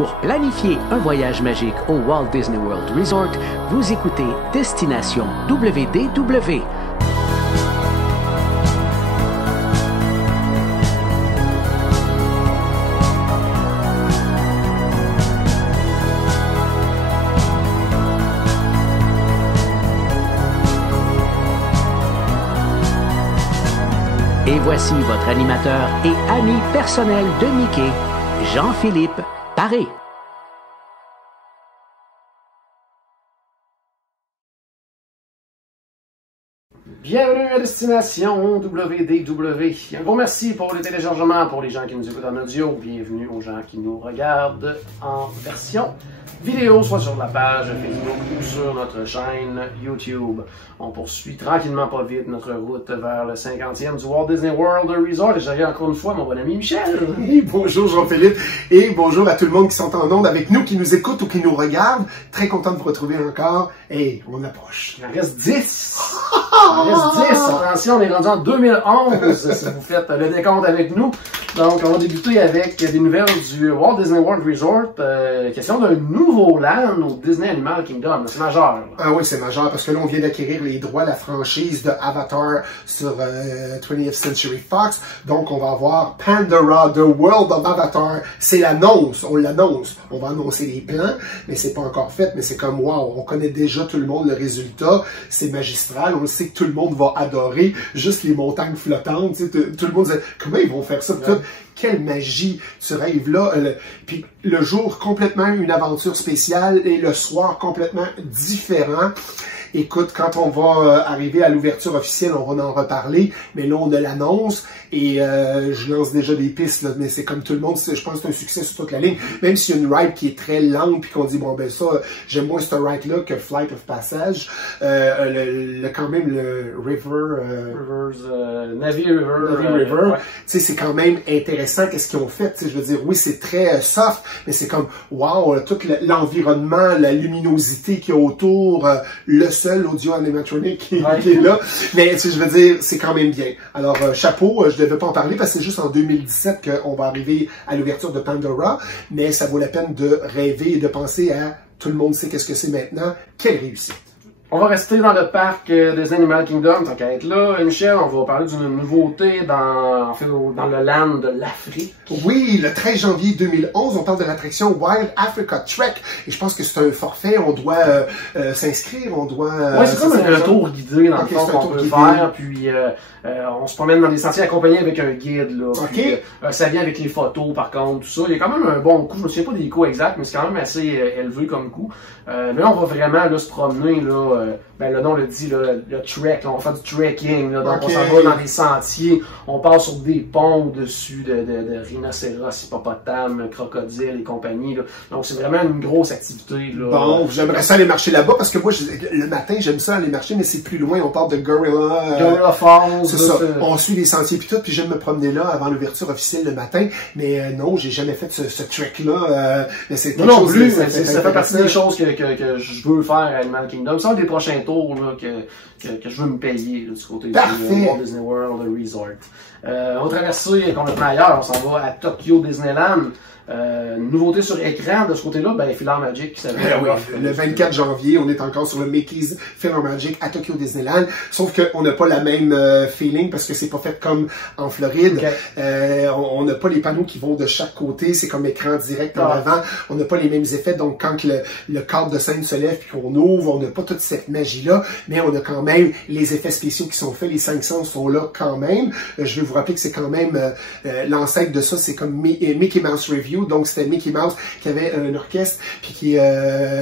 Pour planifier un voyage magique au Walt Disney World Resort, vous écoutez Destination WDW. Et voici votre animateur et ami personnel de Mickey, Jean-Philippe Paré. Bienvenue à Destination WDW. Un gros merci pour le téléchargement pour les gens qui nous écoutent en audio. Bienvenue aux gens qui nous regardent en version vidéo, soit sur la page Facebook ou sur notre chaîne YouTube. On poursuit tranquillement pas vite notre route vers le 50e du Walt Disney World Resort. Et j'arrive encore une fois mon bon ami Michel. Oui, bonjour Jean-Philippe et bonjour à tout le monde qui sont en onde avec nous, qui nous écoute ou qui nous regarde. Très content de vous retrouver encore. Et on approche. Il en reste 10. Il en reste 10. Attention, on est rendu en 2011 si vous faites le décompte avec nous. Donc, on va débuter avec des nouvelles du Walt Disney World Resort. Question d'un nouveau land au Disney Animal Kingdom. C'est majeur. Là. Ah oui, c'est majeur parce que là, on vient d'acquérir les droits à la franchise de Avatar sur 20th Century Fox. Donc, on va avoir Pandora, The World of Avatar. C'est l'annonce. On l'annonce. On va annoncer les plans, mais c'est pas encore fait. Mais c'est comme, wow, on connaît déjà tout le monde le résultat. C'est magistral. On sait que tout le monde va adorer. Juste les montagnes flottantes. Tu sais, tout le monde dit, comment ils vont faire ça? Ouais. Quelle magie ce rêve-là. Puis le jour, complètement une aventure spéciale et le soir, complètement différent. Écoute, quand on va arriver à l'ouverture officielle, on va en reparler, mais là, on a l'annonce et je lance déjà des pistes, là, mais c'est comme tout le monde, je pense que c'est un succès sur toute la ligne, même s'il y a une ride qui est très lente puis qu'on dit, bon, ben ça, j'aime moins ce ride-là que Flight of Passage, quand même le Na'vi River, ouais. Tu sais, c'est quand même intéressant qu'est-ce qu'ils ont fait, tu sais, je veux dire, oui, c'est très soft, mais c'est comme, wow, tout l'environnement, la luminosité qu'il y a autour, le seul audio animatronic qui est là. Mais je veux dire, c'est quand même bien. Alors, chapeau, je ne devais pas en parler parce que c'est juste en 2017 qu'on va arriver à l'ouverture de Pandora, mais ça vaut la peine de rêver et de penser à tout le monde sait qu'est-ce que c'est maintenant. Quelle réussite! On va rester dans le parc des Animal Kingdom, tant qu'à être là. Michel, on va parler d'une nouveauté dans le land de l'Afrique. Oui, le 13 janvier 2011, on parle de l'attraction Wild Africa Trek. Et je pense que c'est un forfait, on doit s'inscrire, on doit... oui, c'est comme un tour guidé dans le fond qu'on peut faire, puis on se promène dans des sentiers accompagnés avec un guide, là. Puis, ça vient avec les photos, par contre, tout ça. Il y a quand même un bon coût, je me souviens pas des coûts exacts, mais c'est quand même assez élevé comme coût. Mais là, on va vraiment là, se promener, là, ben, le nom le dit, là, le trek, là, on va faire du trekking, là, donc on s'en va dans des sentiers, on passe sur des ponts au-dessus de rhinocéros, hippopotames, crocodiles et compagnie, là. Donc c'est vraiment une grosse activité, là. Bon, j'aimerais ça aller marcher là-bas, parce que moi, le matin, j'aime ça aller marcher, mais c'est plus loin, on parle de Gorilla Falls. C'est ça, on suit les sentiers puis tout, puis j'aime me promener là avant l'ouverture officielle le matin, mais non, j'ai jamais fait ce trek-là, mais c'est non plus, ça fait partie des choses que je veux faire à Animal Kingdom. C'est un des prochains tours là, que je veux me payer là, du côté du Walt Disney World Resort. On va traverser complètement ailleurs, on s'en va à Tokyo Disneyland. Nouveauté sur écran de ce côté-là, ben PhilharMagic qui s'appelle. Oui, le 24 janvier, on est encore sur le Mickey's PhilharMagic à Tokyo Disneyland, sauf qu'on n'a pas la même feeling parce que c'est pas fait comme en Floride. Okay. On n'a pas les panneaux qui vont de chaque côté, c'est comme écran direct en avant. On n'a pas les mêmes effets, donc quand le cadre de scène se lève puis qu'on ouvre, on n'a pas toute cette magie-là, mais on a quand même les effets spéciaux qui sont faits, les 5 sens sont là quand même. Je vais vous rappeler que c'est quand même l'ancêtre de ça, c'est comme Mickey Mouse Review. Donc c'était Mickey Mouse qui avait un orchestre, puis qui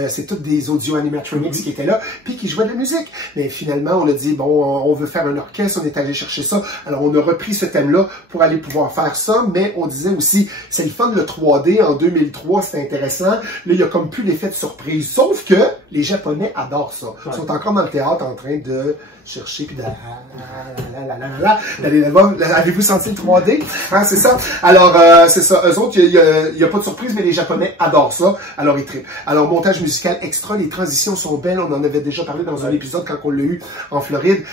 c'est toutes des audio animatronics qui étaient là, puis qui jouaient de la musique. Mais finalement, on a dit bon, on veut faire un orchestre, on est allé chercher ça. Alors on a repris ce thème-là pour aller pouvoir faire ça, mais on disait aussi, c'est le fun le 3D en 2003, c'était intéressant. Là, il y a comme plus l'effet de surprise. Sauf que les Japonais adorent ça. Ils sont encore dans le théâtre en train de chercher puis d'aller là-bas. Avez-vous senti le 3D? Hein, c'est ça? Alors, c'est ça. Eux autres, il y a pas de surprise, mais les Japonais adorent ça. Alors, ils trippent. Alors, montage musical extra, les transitions sont belles. On en avait déjà parlé dans un épisode quand on l'a eu en Floride.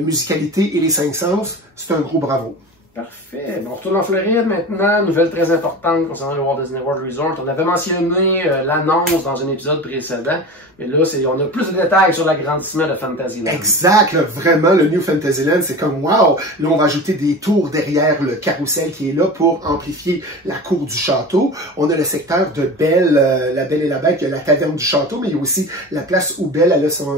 Musicalité et les 5 sens, c'est un gros bravo. Parfait. Bon, on retourne en Floride maintenant. Nouvelle très importante concernant le Walt Disney World Resort. On avait mentionné l'annonce dans un épisode précédent, mais là, on a plus de détails sur l'agrandissement de Fantasyland. Exact, là, vraiment, le New Fantasyland, c'est comme wow! Là, on va ajouter des tours derrière le carrousel qui est là pour amplifier la cour du château. On a le secteur de Belle, la Belle et la Bête, il y a la taverne du château, mais il y a aussi la place où Belle, elle a son...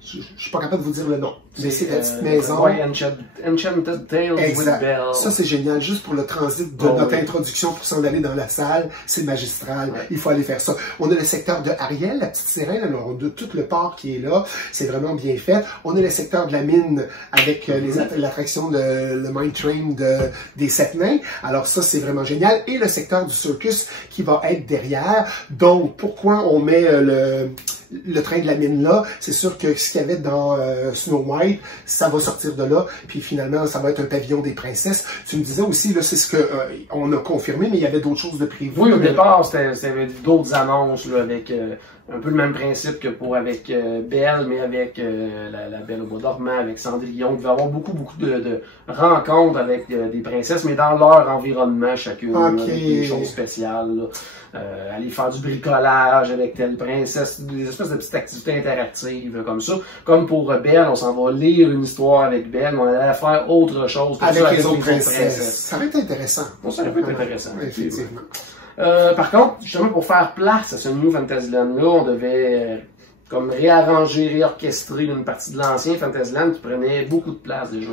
je suis pas capable de vous dire le nom. Mais c'est la petite maison. Ouais, Enchanted Tales with Belle. Ça, c'est génial. Juste pour le transit de notre introduction pour s'en aller dans la salle, c'est magistral. Ouais. Il faut aller faire ça. On a le secteur de Ariel, la petite sirène. Alors, on a tout le port qui est là. C'est vraiment bien fait. On a le secteur de la mine avec l'attraction de le Mine Train des Sept Nains. Alors, ça, c'est vraiment génial. Et le secteur du circus qui va être derrière. Donc, pourquoi on met le train de la mine là? C'est sûr que ce qu'il y avait dans Snow White, ça va sortir de là, puis finalement, ça va être un pavillon des princesses. Tu me disais aussi, là, c'est ce que on a confirmé, mais il y avait d'autres choses de prévues. Oui, au départ, c'était d'autres annonces, là, avec un peu le même principe que pour avec Belle, mais avec la Belle au bois dormant, avec Cendrillon. Il va y avoir beaucoup de rencontres avec des princesses, mais dans leur environnement, chacune, là, avec des choses spéciales, là. Aller faire du bricolage avec telle princesse, des espèces de petites activités interactives comme ça. Comme pour Belle, on s'en va lire une histoire avec Belle, mais on allait faire autre chose avec les autres princesses. Ça va être intéressant. Bon, ça va être intéressant. Effectivement. Par contre, justement pour faire place à ce New Fantasyland-là, on devait comme réarranger, réorchestrer une partie de l'ancien Fantasyland qui prenait beaucoup de place déjà.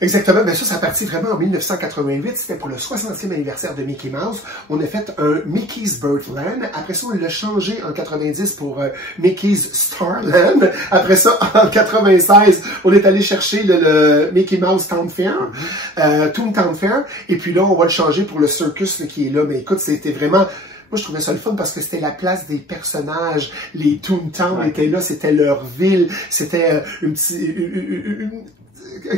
Exactement, mais ça a parti vraiment en 1988, c'était pour le 60e anniversaire de Mickey Mouse. On a fait un Mickey's Birdland, après ça on l'a changé en 90 pour Mickey's Starland, après ça en 96 on est allé chercher le Mickey Mouse Town Fair, Toontown Fair, et puis là on va le changer pour le Circus qui est là, mais écoute, c'était vraiment... Moi, je trouvais ça le fun parce que c'était la place des personnages. Les Toontown étaient là, c'était leur ville. C'était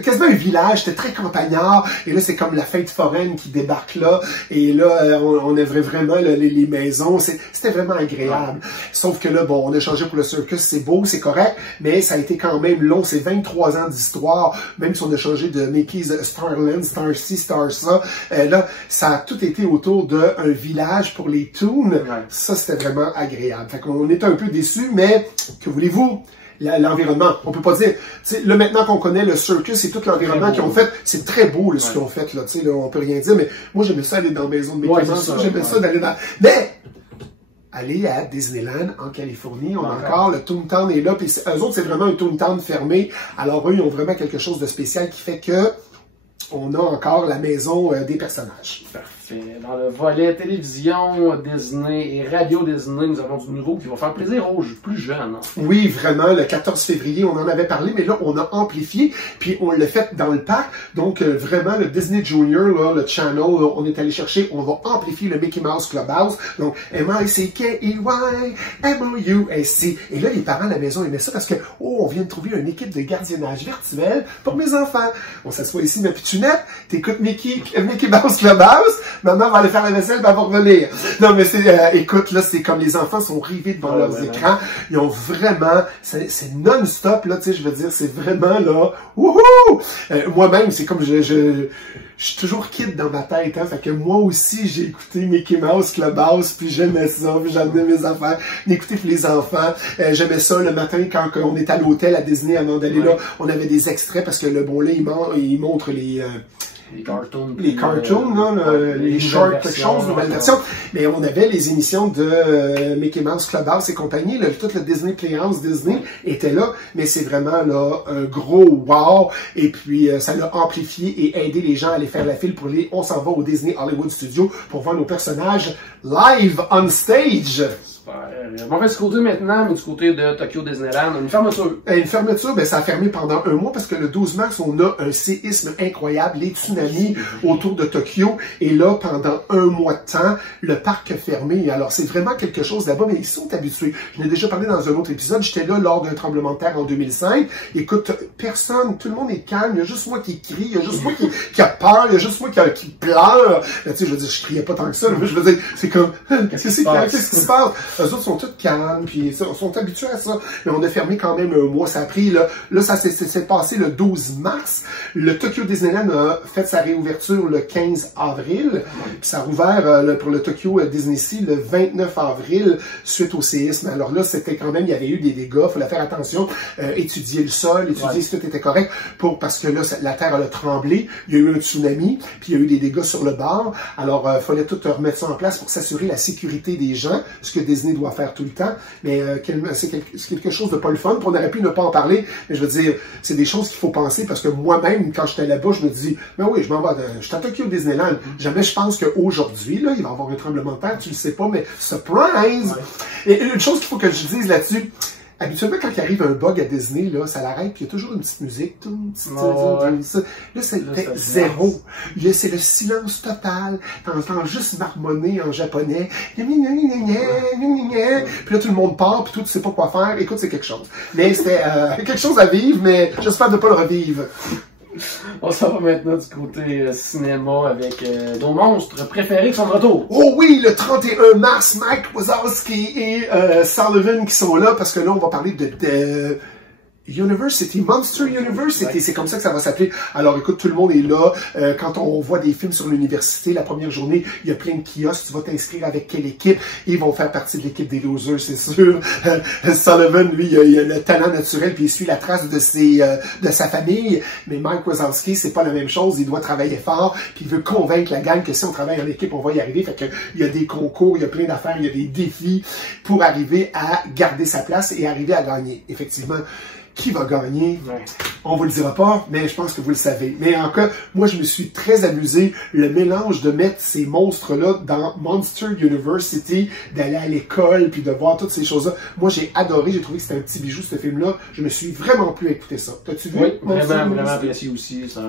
quasiment un village, c'était très campagnard, et là c'est comme la fête foraine qui débarque là, et là on avait vraiment les maisons, c'était vraiment agréable. Sauf que là, bon, on a changé pour le circus, c'est beau, c'est correct, mais ça a été quand même long, c'est 23 ans d'histoire, même si on a changé de Mickey's Starland, Star-C, Star-Ça, là, ça a tout été autour d'un village pour les Toons, ça c'était vraiment agréable. Fait qu'on était un peu déçus, mais que voulez-vous? L'environnement. On peut pas dire, tu sais, là, maintenant qu'on connaît le circus et tout l'environnement qu'ils ont fait, c'est très beau, là, ce qu'ils ont fait, là, tu sais, là, on peut rien dire, mais moi, j'aimais ça aller dans la maison de Mickey Mouse, j'aimais ça d'aller dans... Mais, aller à Disneyland, en Californie, on a encore, le Toontown est là, puis eux autres, c'est vraiment un Toontown fermé, alors eux, ils ont vraiment quelque chose de spécial qui fait que on a encore la maison des personnages. Parfait. Dans le volet télévision Disney et radio Disney, nous avons du nouveau qui va faire plaisir aux plus jeunes. Oui, vraiment, le 14 février, on en avait parlé, mais là, on a amplifié, puis on l'a fait dans le parc. Donc, vraiment, le Disney Junior, là, le channel, là, on est allé chercher, on va amplifier le Mickey Mouse Clubhouse. Donc, M-I-C-K-E-Y-M-O-U-S-C. Et là, les parents à la maison aimaient ça parce que, oh, on vient de trouver une équipe de gardiennage virtuel pour mes enfants. On s'assoit ici, ma pitchounette, t'écoutes Mickey Mouse Clubhouse, maman va aller faire la vaisselle, elle va revenir. Non, mais c'est, écoute, là, c'est comme les enfants sont rivés devant leurs écrans. Ils ont vraiment, c'est non-stop, là, tu sais, je veux dire, c'est vraiment, là, wouhou! Moi-même, c'est comme, je suis toujours kid dans ma tête, hein, fait que moi aussi, j'ai écouté Mickey Mouse Clubhouse, puis j'aimais ça, puis j'amenais mes affaires, d'écouter pour les enfants. J'aimais ça le matin quand on était à l'hôtel à Disney avant d'aller là, on avait des extraits parce que le bon là, il montre les cartoons, là, les shorts, quelque chose, nouvelle version. Mais on avait les émissions de Mickey Mouse Clubhouse et compagnie, tout le Disney Playhouse Disney était là, mais c'est vraiment là un gros wow. Et puis ça l'a amplifié et aidé les gens à aller faire la file pour on s'en va au Disney Hollywood Studio pour voir nos personnages live on stage. On va du côté maintenant, mais du côté de Tokyo Disneyland, une fermeture. Une fermeture, ben, ça a fermé pendant un mois parce que le 12 mars, on a un séisme incroyable, les tsunamis autour de Tokyo. Et là, pendant un mois de temps, le parc a fermé. Alors, c'est vraiment quelque chose là-bas, mais ils sont habitués. Je l'ai déjà parlé dans un autre épisode. J'étais là lors d'un tremblement de terre en 2005. Écoute, personne, tout le monde est calme. Il y a juste moi qui crie, il y a juste moi qui a peur, il y a juste moi qui pleure. Tu sais, je veux dire, je criais pas tant que ça. Je veux dire, c'est comme, qu'est-ce qui se passe? Eux autres sont tous calmes, puis sont habitués à ça. Mais on a fermé quand même un mois. Ça a pris, là ça s'est passé le 12 mars. Le Tokyo Disneyland a fait sa réouverture le 15 avril. Puis ça a rouvert pour le Tokyo Disney Sea le 29 avril suite au séisme. Alors là, c'était quand même, il y avait eu des dégâts. Il fallait faire attention, étudier le sol, étudier si tout était correct, parce que là, la terre a tremblé. Il y a eu un tsunami, puis il y a eu des dégâts sur le bord. Alors, il fallait tout remettre ça en place pour s'assurer la sécurité des gens, ce que Disney doit faire tout le temps. Mais c'est quelque chose de pas le fun. On aurait pu ne pas en parler, mais je veux dire, c'est des choses qu'il faut penser parce que moi-même, quand j'étais là-bas, je me dis, ben oui, je m'en vais, je suis à Tokyo Disneyland. Jamais je pense qu'aujourd'hui, là, il va y avoir un tremblement de terre, tu le sais pas, mais surprise! Ouais. Et une chose qu'il faut que je dise là-dessus, habituellement, quand il arrive un bug à Disney, là, ça l'arrête, puis il y a toujours une petite musique. Là, c'était zéro. C'est le silence total. T'entends juste marmonner en japonais. Puis là, tout le monde part, puis toi, tu sais pas quoi faire. Écoute, c'est quelque chose. Mais c'était quelque chose à vivre, mais j'espère ne pas le revivre. On s'en va maintenant du côté cinéma avec nos monstres préférés qui sont de retour. Oh oui, le 31 mars, Mike Wazowski et Sullivan qui sont là parce que là, on va parler de University, Monster University, c'est comme ça que ça va s'appeler. Alors écoute, tout le monde est là. Quand on voit des films sur l'université, la première journée, il y a plein de kiosques. Tu vas t'inscrire avec quelle équipe? Ils vont faire partie de l'équipe des losers, c'est sûr. Sullivan, lui, il a le talent naturel puis il suit la trace de sa famille. Mais Mike Wazowski, c'est pas la même chose. Il doit travailler fort puis il veut convaincre la gang que si on travaille en équipe, on va y arriver. Fait que il y a des concours, il y a plein d'affaires, il y a des défis pour arriver à garder sa place et arriver à gagner. Effectivement, qui va gagner? Ouais. On vous le dira pas, mais je pense que vous le savez. Mais en cas, moi, je me suis très amusé. Le mélange de mettre ces monstres-là dans Monster University, d'aller à l'école, puis de voir toutes ces choses-là. Moi, j'ai adoré. J'ai trouvé que c'était un petit bijou, ce film-là. Je me suis vraiment plu à écouter ça. T'as-tu vu? Oui, vraiment apprécié aussi. C'est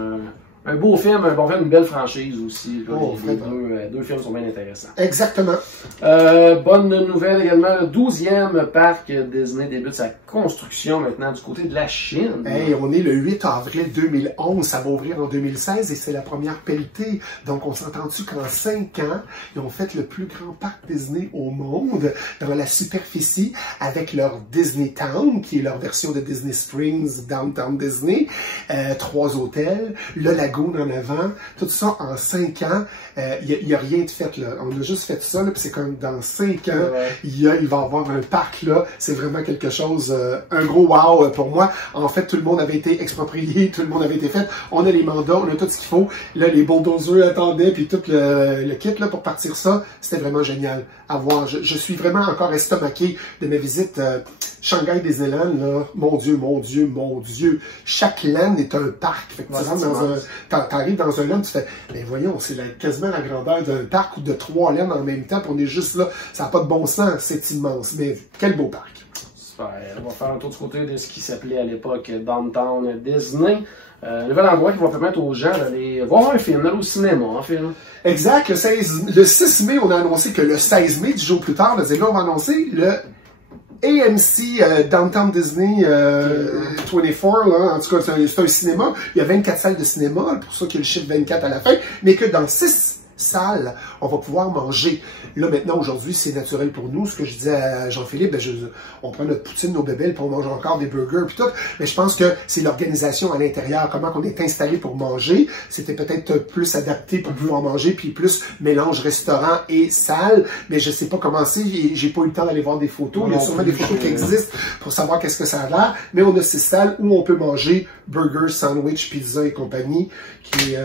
un beau film, un bon film, une belle franchise aussi. Là, les deux films sont bien intéressants. Exactement. Bonne nouvelle également, le 12e parc Disney débute sa construction maintenant du côté de la Chine. Hey, on est le 8 avril 2011, ça va ouvrir en 2016 et c'est la première pelletée. Donc on s'entend-tu qu'en 5 ans, ils ont fait le plus grand parc Disney au monde dans la superficie avec leur Disney Town, qui est leur version de Disney Springs, Downtown Disney, 3 hôtels, le lagoon en avant, tout ça en 5 ans. Il n'y a rien de fait là. On a juste fait ça, puis c'est comme dans 5 ans, il va y avoir un parc là. C'est vraiment quelque chose, un gros wow pour moi. En fait, tout le monde avait été exproprié, tout le monde avait été fait. On a les mandats, on a tout ce qu'il faut. Là, les bulldozers attendaient, puis tout le kit là pour partir ça. C'était vraiment génial à voir. Je suis vraiment encore estomaqué de ma visite Shanghai Disneyland, là. Mon Dieu, mon Dieu, mon Dieu. Chaque land est un parc. Fait que t'arrives dans un land, tu fais, ben voyons, c'est quasiment la grandeur d'un parc ou de 3 lands en même temps, puis on est juste là. Ça n'a pas de bon sens, c'est immense. Mais quel beau parc. Super. On va faire un tour du côté de ce qui s'appelait à l'époque Downtown Disney. Nouvel endroit qui va permettre aux gens d'aller voir un film, d'aller au cinéma, en fait. Exact. Le 6 mai, on a annoncé que le 16 mai, 10 jours plus tard, là, on va annoncer le AMC Downtown Disney 24, là, en tout cas, c'est un cinéma. Il y a 24 salles de cinéma, pour ça qu'il y a le chiffre 24 à la fin, mais que dans 6 salles, on va pouvoir manger. Là, maintenant, aujourd'hui, c'est naturel pour nous. Ce que je disais à Jean-Philippe, on prend notre poutine, nos bébelles, puis on mange encore des burgers, puis tout. Mais je pense que c'est l'organisation à l'intérieur, comment on est installé pour manger. C'était peut-être plus adapté pour pouvoir manger, puis plus mélange restaurant et salle. Mais je sais pas comment c'est. J'ai pas eu le temps d'aller voir des photos. Il y a sûrement des photos qui existent pour savoir qu'est-ce que ça a l'air. Mais on a 6 salles où on peut manger burgers, sandwich, pizza et compagnie.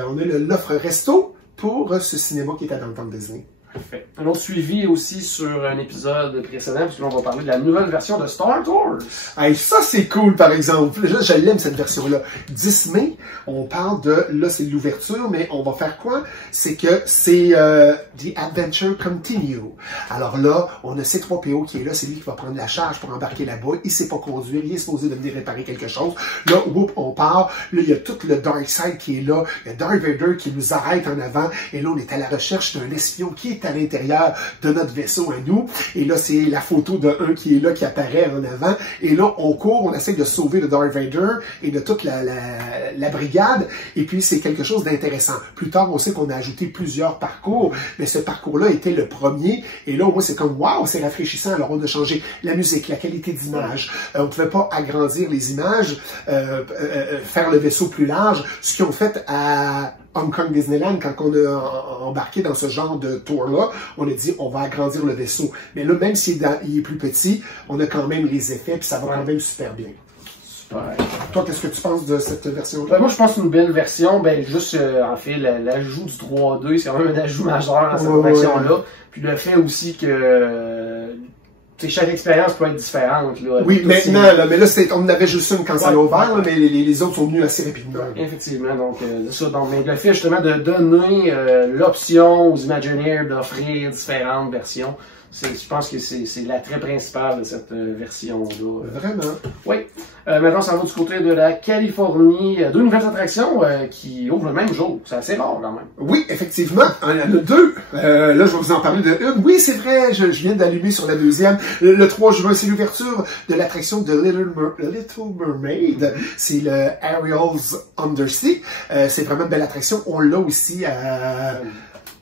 On a l'offre resto pour ce cinéma qui est à Downtown Disney. Parfait. Un autre suivi aussi sur un épisode précédent, parce que là, on va parler de la nouvelle version de Star Tours. Hey, ça, c'est cool, par exemple. Je l'aime, cette version-là. 10 mai, on parle de... Là, c'est l'ouverture, mais on va faire quoi? C'est que c'est The Adventure Continue. Alors là, on a C3PO qui est là. C'est lui qui va prendre la charge pour embarquer là-bas. Il sait pas conduire. Il est supposé de venir réparer quelque chose. Là, whoop, on part. Là, il y a tout le Dark Side qui est là. Il y a Darth Vader qui nous arrête en avant. Et là, on est à la recherche d'un espion qui est à l'intérieur de notre vaisseau à nous. Et là, c'est la photo de un qui est là, qui apparaît en avant. Et là, on court, on essaie de sauver le Darth Vader et de toute la brigade. Et puis, c'est quelque chose d'intéressant. Plus tard, on sait qu'on a ajouté plusieurs parcours, mais ce parcours-là était le premier. Et là, au moins, c'est comme, waouh, c'est rafraîchissant. Alors, on a changé la musique, la qualité d'image. On ne pouvait pas agrandir les images, faire le vaisseau plus large. Ce qu'ils ont fait à Hong Kong Disneyland, quand on a embarqué dans ce genre de tour-là, on a dit, on va agrandir le vaisseau. Mais là, même s'il est plus petit, on a quand même les effets, puis ça va quand même super bien. Super. Toi, qu'est-ce que tu penses de cette version-là? Moi, je pense que c'est une belle version. Ben, juste, en fait, l'ajout du 3-2, c'est quand même un ajout majeur dans cette version-là. Puis le fait aussi que chaque expérience peut être différente. Là, oui, maintenant, là, mais là, on avait juste une quand ça l'a ouvert, là, mais les autres sont venus assez rapidement. Effectivement, donc ça. Donc, mais le fait justement de donner l'option aux Imagineers d'offrir différentes versions, je pense que c'est l'attrait principal de cette version-là. Vraiment? Oui. Maintenant, ça va du côté de la Californie. Deux nouvelles attractions qui ouvrent le même jour. C'est assez rare quand même. Oui, effectivement. Il y en a deux. Là, je vais vous en parler de une. Oui, c'est vrai, je viens d'allumer sur la deuxième. Le 3 juin, c'est l'ouverture de l'attraction de Little Mermaid. C'est le Ariel's Undersea. C'est vraiment une belle attraction. On l'a aussi à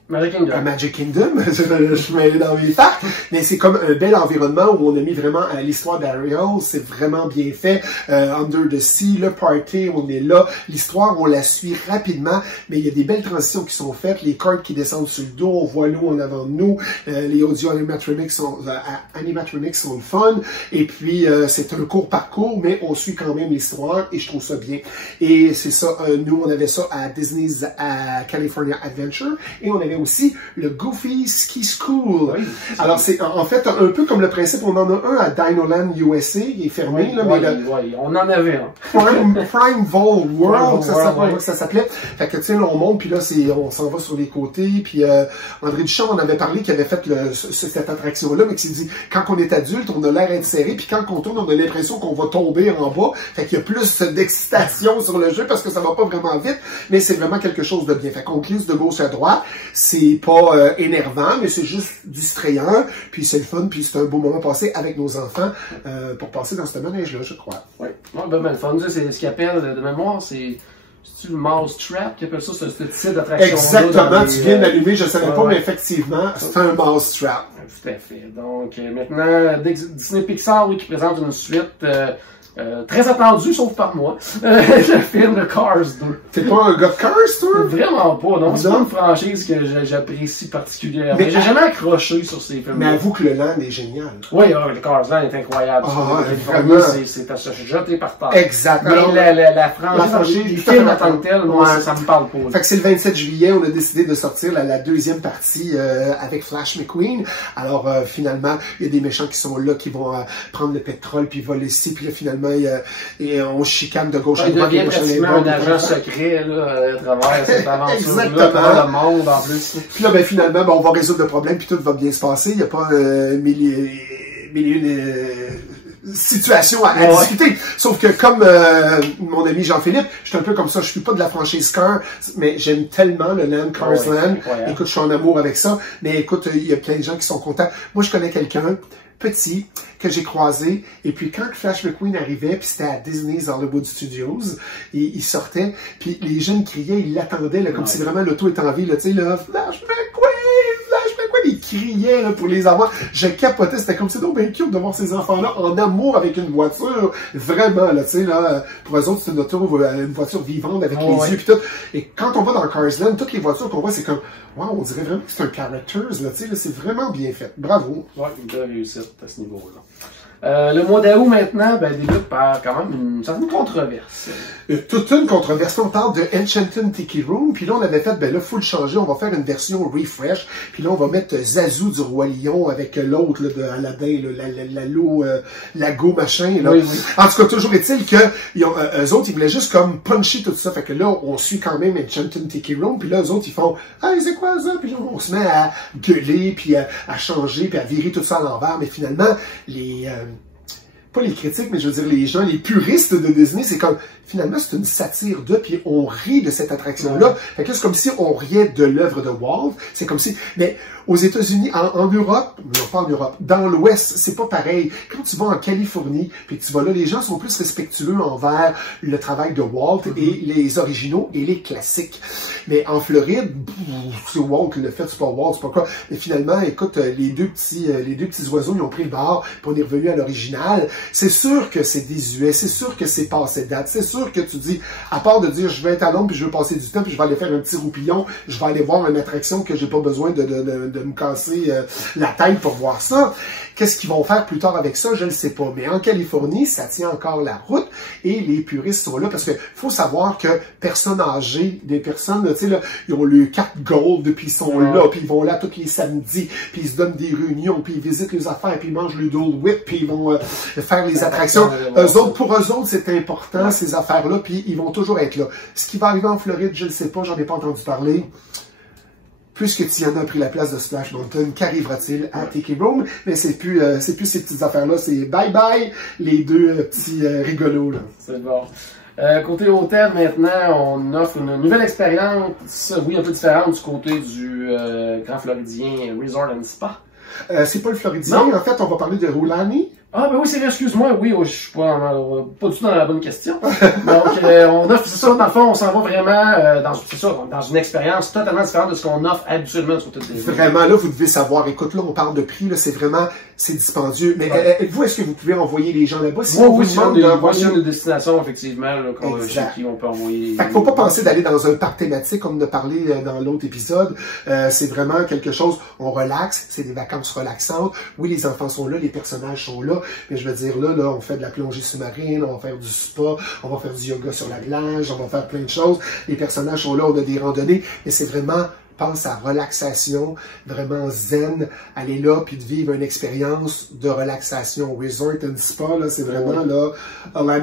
Magic Kingdom, je suis mêlé dans mes facs, mais c'est comme un bel environnement où on a mis vraiment l'histoire d'Ariel, c'est vraiment bien fait, Under the Sea, le party, on est là, l'histoire, on la suit rapidement, mais il y a des belles transitions qui sont faites, les cartes qui descendent sur le dos, on voit l'eau en avant de nous, les audio animatronics sont le fun, et puis c'est un court parcours, mais on suit quand même l'histoire, et je trouve ça bien. Et c'est ça, nous on avait ça à Disney's California Adventure, et on avait aussi le Goofy Ski School. Oui, alors, c'est en fait un peu comme le principe, on en a un à Dinoland USA, il est fermé. Oui, là, oui, mais oui, on en avait un. Primeval World, ça s'appelait. Fait que, tu sais, là, on monte, puis là, on s'en va sur les côtés, puis André Duchamp en avait parlé, qui avait fait cette attraction-là, mais qui s'est dit, quand on est adulte, on a l'air être serré, puis quand on tourne, on a l'impression qu'on va tomber en bas. Fait qu'il y a plus d'excitation sur le jeu, parce que ça va pas vraiment vite, mais c'est vraiment quelque chose de bien. Fait qu'on glisse de gauche à droite. C'est pas énervant, mais c'est juste distrayant, puis c'est le fun, puis c'est un beau moment passé avec nos enfants pour passer dans ce manège-là, je crois. Oui, ben le fun, c'est ce qu'ils appellent de mémoire, c'est le Mouse Trap qui appelle ça, ce type d'attraction. Exactement, tu viens d'allumer, je ne savais pas, mais effectivement, c'est un Mouse Trap. Tout à fait. Donc maintenant, Disney Pixar, oui, qui présente une suite très attendu, sauf par moi. Le film de Cars 2. T'es pas un gars de Cars, toi? Vraiment pas, non. C'est pas une franchise que j'apprécie particulièrement. Mais j'ai jamais accroché sur ces films. Mais avoue que le land est génial. Oui, le Cars Land est incroyable. Vraiment. C'est à se jeter par terre. Exact. Mais la franchise, les films en tant que tel, moi, ça me parle pas. Fait que c'est le 27 juillet, on a décidé de sortir la deuxième partie avec Flash McQueen. Alors, finalement, il y a des méchants qui sont là, qui vont prendre le pétrole, puis voler ici, puis là, finalement, et on chicane de gauche à droite. Il devient pratiquement un agent secret là, à travers cette aventure-là, dans le monde en plus. Puis là, ben, finalement, on va résoudre le problème, puis tout va bien se passer. Il n'y a pas mille et une situations à discuter. Sauf que comme mon ami Jean-Philippe, je suis un peu comme ça, je suis pas de la franchise Cars, mais j'aime tellement le land, Cars Land. Écoute, je suis en amour avec ça. Mais écoute, il y a plein de gens qui sont contents. Moi, je connais quelqu'un petit que j'ai croisé, et puis quand Flash McQueen arrivait, puis c'était à Disney's Hollywood Studios, et il sortait, puis les jeunes criaient, ils l'attendaient, comme si vraiment l'auto était en vie, là, tu sais, là, Flash McQueen, ils criaient là, pour les avoir. Je capotais, c'était comme, c'est donc bien cute de voir ces enfants-là en amour avec une voiture, vraiment, là, tu sais, là, pour eux autres, c'est une voiture vivante avec les yeux, puis tout. Et quand on va dans Cars Land, toutes les voitures qu'on voit, c'est comme, wow, on dirait vraiment que c'est un characters, là, tu sais, là, c'est vraiment bien fait. Bravo. Ouais, une belle réussite à ce niveau-là. Le mois d'août maintenant, débute par quand même une certaine controverse. Toute une controverse. On parle de Enchanted Tiki Room, puis là on avait fait, là, faut le changer, on va faire une version refresh, puis là on va mettre Zazu du Roi Lion avec l'autre de Aladdin, Lago machin. Là. Oui. En tout cas, toujours est-il que eux autres, ils voulaient juste comme puncher tout ça, fait que là, on suit quand même Enchanted Tiki Room, puis là, eux autres, ils font « Ah, c'est quoi ça? » Puis là, on se met à gueuler, puis à changer, puis à virer tout ça à l'envers, mais finalement, pas les critiques, mais je veux dire les gens, les puristes de Disney, c'est comme, finalement, c'est une satire de, puis on rit de cette attraction-là. Fait que c'est comme si on riait de l'œuvre de Walt. C'est comme si, mais aux États-Unis, en Europe, non pas en Europe, dans l'Ouest, c'est pas pareil. Quand tu vas en Californie, puis tu vas là, les gens sont plus respectueux envers le travail de Walt et les originaux et les classiques. Mais en Floride, c'est Walt qui l'a fait, c'est pas Walt, c'est pas quoi. Mais finalement, écoute, les deux petits oiseaux, ils ont pris le bord, puis on est revenu à l'original. C'est sûr que c'est désuet, c'est sûr que c'est passé date, c'est sûr que tu dis, à part de dire, je vais être à Londres, puis je veux passer du temps, puis je vais aller faire un petit roupillon, je vais aller voir une attraction que j'ai pas besoin de me casser la tête pour voir ça. Qu'est-ce qu'ils vont faire plus tard avec ça? Je ne sais pas. Mais en Californie, ça tient encore la route et les puristes sont là parce que faut savoir que personnes âgées, des personnes, tu sais, là, ils ont le carte gold, puis ils sont là, puis ils vont là tous les samedis, puis ils se donnent des réunions, puis ils visitent les affaires, puis ils mangent le Dole Whip, puis ils vont faire les attractions. Pour eux autres, c'est important, ces affaires-là, puis ils vont toujours être là. Ce qui va arriver en Floride, je ne sais pas, j'en ai pas entendu parler. Puisque Tiana a pris la place de Splash Mountain, qu'arrivera-t-il à Tiki Room? Mais c'est plus ces petites affaires-là, c'est bye-bye, les deux petits rigolos, là. C'est bon. Côté hôtel, maintenant, on offre une nouvelle expérience, oui, un peu différente du côté du Grand Floridien Resort and Spa. C'est pas le Floridien, en fait, on va parler de Aulani. Ah, ben oui, c'est vrai, excuse-moi, oui, je suis pas du tout dans la bonne question. Donc, on offre, c'est ça, dans le fond, on s'en va vraiment dans une expérience totalement différente de ce qu'on offre habituellement sur toutes les îles. Vraiment, là, vous devez savoir, écoute, là, on parle de prix, là, c'est dispendieux. Mais vous, est-ce que vous pouvez envoyer les gens là-bas? Si oui, sur des destinations, effectivement, là, chez qui on peut envoyer. Fait qu'il faut pas penser d'aller dans un parc thématique, comme on a parlé dans l'autre épisode. C'est vraiment quelque chose, on relaxe, c'est des vacances relaxantes. Oui, les enfants sont là, les personnages sont là, mais je veux dire, là, on fait de la plongée sous-marine, on va faire du spa, on va faire du yoga sur la plage, on va faire plein de choses. Les personnages sont là, on a des randonnées, mais c'est vraiment, pense à relaxation, vraiment zen, aller là, puis de vivre une expérience de relaxation. Resort and Spa, là, c'est vraiment, là,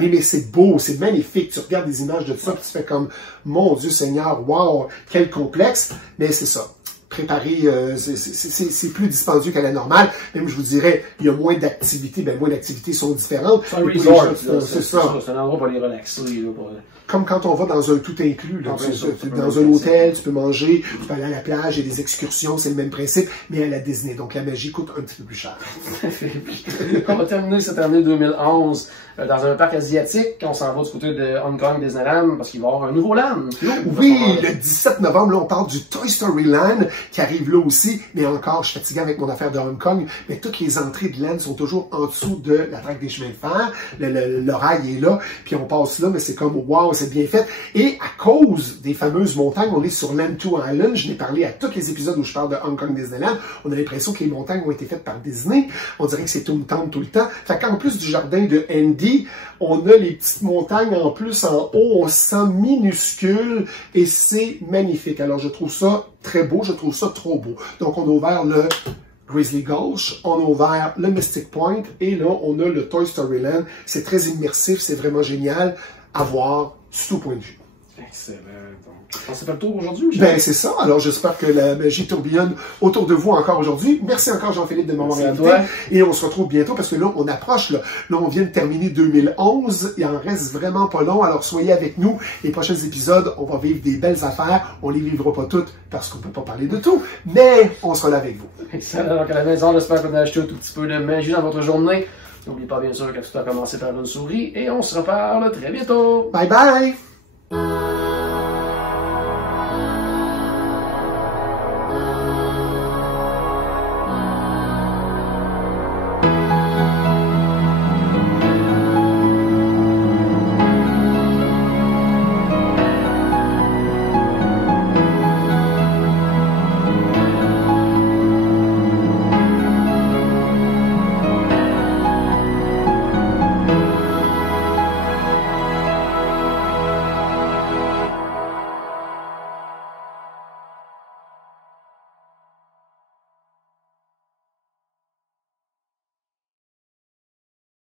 mais c'est beau, c'est magnifique. Tu regardes des images de ça, puis tu fais comme, mon Dieu Seigneur, wow, quel complexe, mais c'est ça. Préparer, c'est plus dispendieux qu'à la normale. Même, je vous dirais, il y a moins d'activités, moins d'activités sont différentes. C'est un resort, c'est ça. C'est un endroit pour les relaxer. Comme quand on va dans un tout inclus, là, dans un hôtel, tu peux manger, tu peux aller à la plage, il y a des excursions, c'est le même principe, mais à la Disney. Donc la magie coûte un petit peu plus cher. On va terminer cette année 2011 dans un parc asiatique. On s'en va du côté de Hong Kong Disneyland parce qu'il va y avoir un nouveau land. Oui, le 17 novembre, là, on parle du Toy Story Land qui arrive là aussi. Mais encore, je suis fatigué avec mon affaire de Hong Kong, mais toutes les entrées de land sont toujours en dessous de la traque des chemins de fer. Le rail est là, puis on passe là, mais c'est comme wow, c'est bien fait. Et à cause des fameuses montagnes, on est sur Land 2 Island. Je n'ai parlé à tous les épisodes où je parle de Hong Kong Disneyland. On a l'impression que les montagnes ont été faites par Disney. On dirait que c'est tout le temps. Fait qu'en plus du jardin de Andy, on a les petites montagnes en plus en haut. On se sent minuscule et c'est magnifique. Alors je trouve ça très beau, je trouve ça trop beau. Donc on a ouvert le Grizzly Gulch, on a ouvert le Mystic Point et là on a le Toy Story Land. C'est très immersif, c'est vraiment génial à voir sur tout point de vue. Excellent. On s'est fait le tour aujourd'hui? Ben, c'est ça. Alors, j'espère que la magie tourbillonne autour de vous encore aujourd'hui. Merci encore, Jean-Philippe, de m'avoir invité. Et on se retrouve bientôt parce que là, on approche. Là, on vient de terminer 2011. Il en reste vraiment pas long. Alors, soyez avec nous. Les prochains épisodes, on va vivre des belles affaires. On les vivra pas toutes parce qu'on peut pas parler de tout. Mais on sera là avec vous. Excellent. Donc, à la maison, j'espère que vous avez acheté un tout petit peu de magie dans votre journée. N'oubliez pas, bien sûr, que tout a commencé par une souris. Et on se reparle très bientôt. Bye bye!